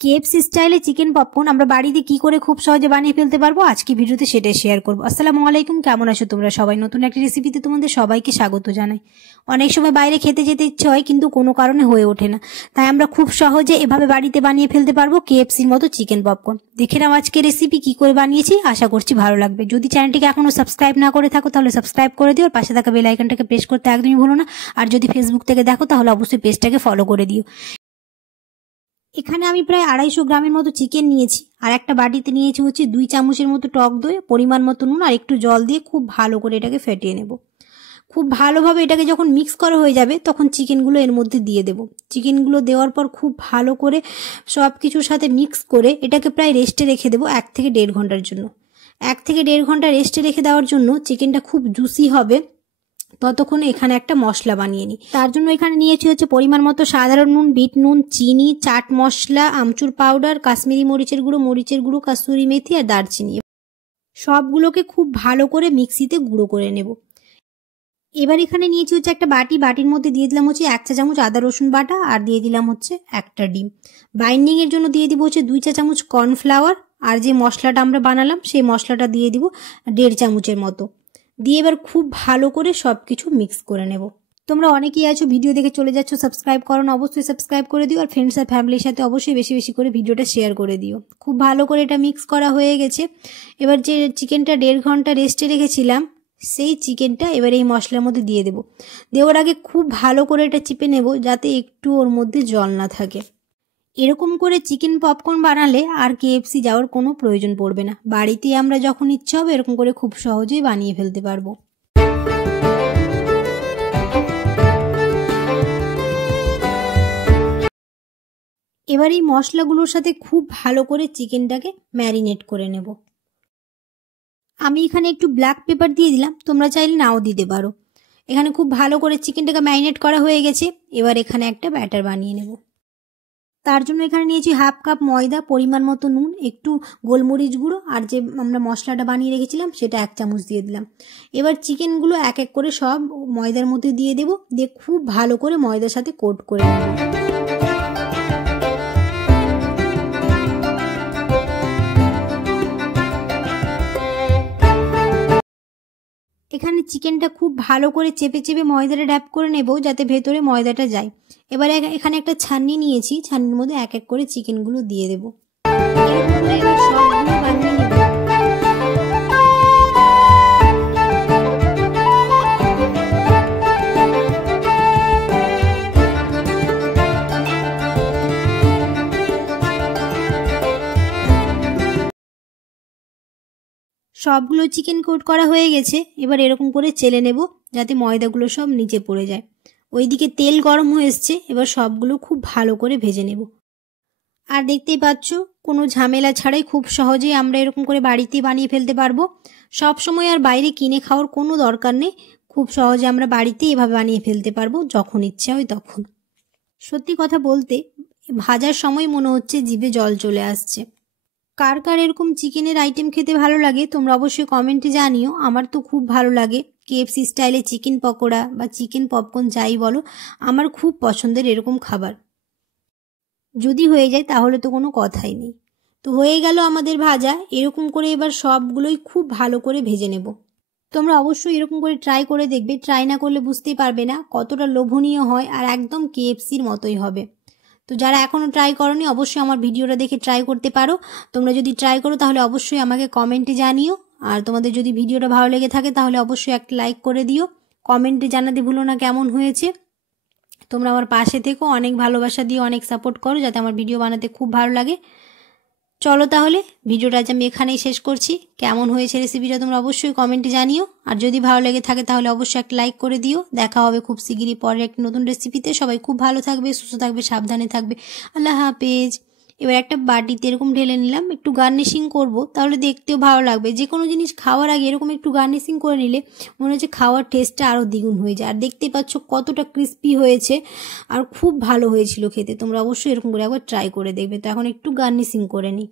KFC স্টাইলে chicken popcorn আমরা বাড়িতে কি করে খুব সহজে বানিয়ে ফেলতে পারবো আজকে ভিডিওতে সেটাই শেয়ার করব। আসসালামু আলাইকুম, কেমন আছো তোমরা সবাই? নতুন একটা রেসিপিতে তোমাদের সবাইকে স্বাগত জানাই। অনেক সময় বাইরে খেতে যেতে ইচ্ছে হয় কিন্তু কোনো কারণে হয়ে ওঠে না, তাই আমরা খুব সহজে এভাবে বাড়িতে বানিয়ে ফেলতে পারবো কেএফসির মতো চিকেন পপকর্ন। দেখে নাও আজকে রেসিপি কি করে বানিয়েছি, আশা করছি ভালো লাগবে। যদি চ্যানেলটিকে এখনো সাবস্ক্রাইব না করে থাকো তাহলে সাবস্ক্রাইব করে দিও আর পাশে থাকা বেল আইকনটাকে প্রেস করতে একদমই ভুলো না। আর যদি ফেসবুক থেকে দেখো তাহলে অবশ্যই পেজটাকে ফলো করে দিও। এখানে আমি প্রায় 250 গ্রামের মতো চিকেন নিয়েছি আর একটা বাটিতে নিয়েছি হচ্ছে 2 চামচের মতো টক দই, পরিমাণ মতো নুন আর একটু জল দিয়ে খুব ভালো করে এটাকে ফেটিয়ে নেব। খুব ভালোভাবে এটাকে যখন মিক্স করা হয়ে যাবে তখন চিকেনগুলো এর মধ্যে দিয়ে দেব। চিকেনগুলো দেওয়ার পর খুব ভালো করে সব কিছুর সাথে মিক্স করে এটাকে প্রায় রেস্টে রেখে দেবো 1 থেকে 1.5 ঘন্টার জন্য। 1 থেকে 1.5 ঘন্টা রেস্টে রেখে দেওয়ার জন্য চিকেনটা খুব জুসি হবে, ততক্ষণে এখানে একটা মশলা বানিয়ে নিই। তার জন্য এখানে নিয়েছি হচ্ছে পরিমাণ মতো সাধারণ নুন, বিট নুন, চিনি, চাট মশলা, আমচুর পাউডার, কাশ্মীরি মরিচের গুঁড়ো, কাসুরি মেথি আর দারচিনি। সবগুলোকে খুব ভালো করে মিক্সিতে গুঁড়ো করে নেব। এবার এখানে নিয়েছি হচ্ছে একটা বাটির মধ্যে দিয়ে দিলাম হচ্ছে 1 চা চামচ আদা রসুন বাটা আর দিয়ে দিলাম হচ্ছে একটা ডিম। বাইন্ডিং এর জন্য দিয়ে দিব হচ্ছে 2 চা চামচ কর্নফ্লাওয়ার আর যে মশলাটা আমরা বানালাম সেই মশলাটা দিয়ে দিব 1.5 চামচের মতো। দিয়ে এবার খুব ভালো করে সব কিছু মিক্স করে নেব। তোমরা অনেকেই আছো ভিডিও দেখে চলে যাচ্ছ, সাবস্ক্রাইব করো না, অবশ্যই সাবস্ক্রাইব করে দিও আর ফ্রেন্ডস আর ফ্যামিলির সাথে অবশ্যই বেশি বেশি করে ভিডিওটা শেয়ার করে দিও। খুব ভালো করে এটা মিক্স করা হয়ে গেছে। এবার যে চিকেনটা 1.5 ঘন্টা রেস্টে রেখেছিলাম সেই চিকেনটা এবার এই মশলার মধ্যে দিয়ে দেব। দেওয়ার আগে খুব ভালো করে এটা চিপে নেব যাতে একটু ওর মধ্যে জল না থাকে। এরকম করে চিকেন পপকর্ন বানালে আর কেএফসি যাওয়ার কোনো প্রয়োজন পড়বে না। বাড়িতে আমরা যখন ইচ্ছা হবে এরকম করে খুব সহজেই বানিয়ে ফেলতে পারবো। এবার এই মশলাগুলোর সাথে খুব ভালো করে চিকেনটাকে ম্যারিনেট করে নেব। আমি এখানে একটু ব্ল্যাক পেপার দিয়ে দিলাম, তোমরা চাইলে নাও দিতে পারো। এখানে খুব ভালো করে চিকেনটাকে ম্যারিনেট করা হয়ে গেছে। এবার এখানে একটা ব্যাটার বানিয়ে নেব। তার জন্য এখানে নিয়েছি 1/2 কাপ ময়দা, পরিমাণ মতো নুন, একটু গোলমরিচ গুঁড়ো আর যে আমরা মশলাটা বানিয়ে রেখেছিলাম সেটা 1 চামচ দিয়ে দিলাম। এবার চিকেনগুলো এক এক করে সব ময়দার মধ্যে দিয়ে দেব, দিয়ে খুব ভালো করে ময়দার সাথে কোট করে নেব। এখানে চিকেনটা খুব ভালো করে চেপে চেপে ময়দাটা ড্যাপ করে নেব যাতে ভেতরে ময়দাটা যায়। এবার এখানে একটা ছাঁকনি নিয়েছি, ছাঁকনির মধ্যে এক এক করে চিকেনগুলো দিয়ে দেব। সবগুলো চিকেন কোট করা হয়ে গেছে। এবার এরকম করে চেলে নেব যাতে ময়দাগুলো সব নিচে পড়ে যায়। ওইদিকে তেল গরম হয়ে এসছে, এবার সবগুলো খুব ভালো করে ভেজে নেব। আর দেখতেই পাচ্ছ কোনো ঝামেলা ছাড়াই খুব সহজেই আমরা এরকম করে বাড়িতে বানিয়ে ফেলতে পারবো। সব সময় আর বাইরে কিনে খাওয়ার কোনো দরকার নেই, খুব সহজে আমরা বাড়িতে এভাবে বানিয়ে ফেলতে পারবো যখন ইচ্ছা হয় তখন। সত্যি কথা বলতে ভাজার সময় মনে হচ্ছে জিভে জল চলে আসছে। কার কার এরকম চিকেনের আইটেম খেতে ভালো লাগে তোমরা অবশ্যই কমেন্টে জানিও। আমার তো খুব ভালো লাগে কেএফসি স্টাইলে চিকেন পকোড়া বা চিকেন পপকর্ন যাই বলো, আমার খুব পছন্দের এরকম খাবার। যদি হয়ে যায় তাহলে তো কোনো কথাই নেই। তো হয়ে গেল আমাদের ভাজা। এরকম করে এবার সবগুলোই খুব ভালো করে ভেজে নেব। তোমরা অবশ্যই এরকম করে ট্রাই করে দেখবে, ট্রাই না করলে বুঝতেই পারবে না কতটা লোভনীয় হয় আর একদম কেএফসির মতোই হবে। তো যারা এখনও ট্রাই করোনি অবশ্যই আমার ভিডিওটা দেখে ট্রাই করতে পারো। তোমরা যদি ট্রাই করো তাহলে অবশ্যই আমাকে কমেন্টে জানিও। আর তোমাদের যদি ভিডিওটা ভালো লেগে থাকে তাহলে অবশ্যই একটা লাইক করে দিও। কমেন্টে জানাতে ভুলো না কেমন হয়েছে। তোমরা আমার পাশে থেকো, অনেক ভালোবাসা দিও, অনেক সাপোর্ট করো যাতে আমার ভিডিও বানাতে খুব ভালো লাগে। চলো তাহলে ভিডিওটা আজ আমি এখানেই শেষ করছি। কেমন হয়েছে রেসিপিটা তোমরা অবশ্যই কমেন্টে জানিও। আর যদি ভালো লেগে থাকে তাহলে অবশ্যই একটা লাইক করে দিও। দেখা হবে খুব শিগগিরই পরের একটা নতুন রেসিপিতে। সবাই খুব ভালো থাকবে, সুস্থ থাকবে, সাবধানে থাকবে। আল্লাহ হাফেজ। এবার একটা বাটিতে এরকম ঢেলে নিলাম, একটু গার্নিশিং করব, তাহলে দেখতেও ভালো লাগবে। যে কোনো জিনিস খাওয়ার আগে এরকম একটু গার্নিশিং করে নিলে মনে হচ্ছে খাওয়ার টেস্টটা আরও দ্বিগুণ হয়ে যায়। আর দেখতেই পাচ্ছ কতটা ক্রিস্পি হয়েছে আর খুব ভালো হয়েছিল খেতে। তোমরা অবশ্যই এরকম করে একবার ট্রাই করে দেখবে। তো এখন একটু গার্নিশিং করে নিই।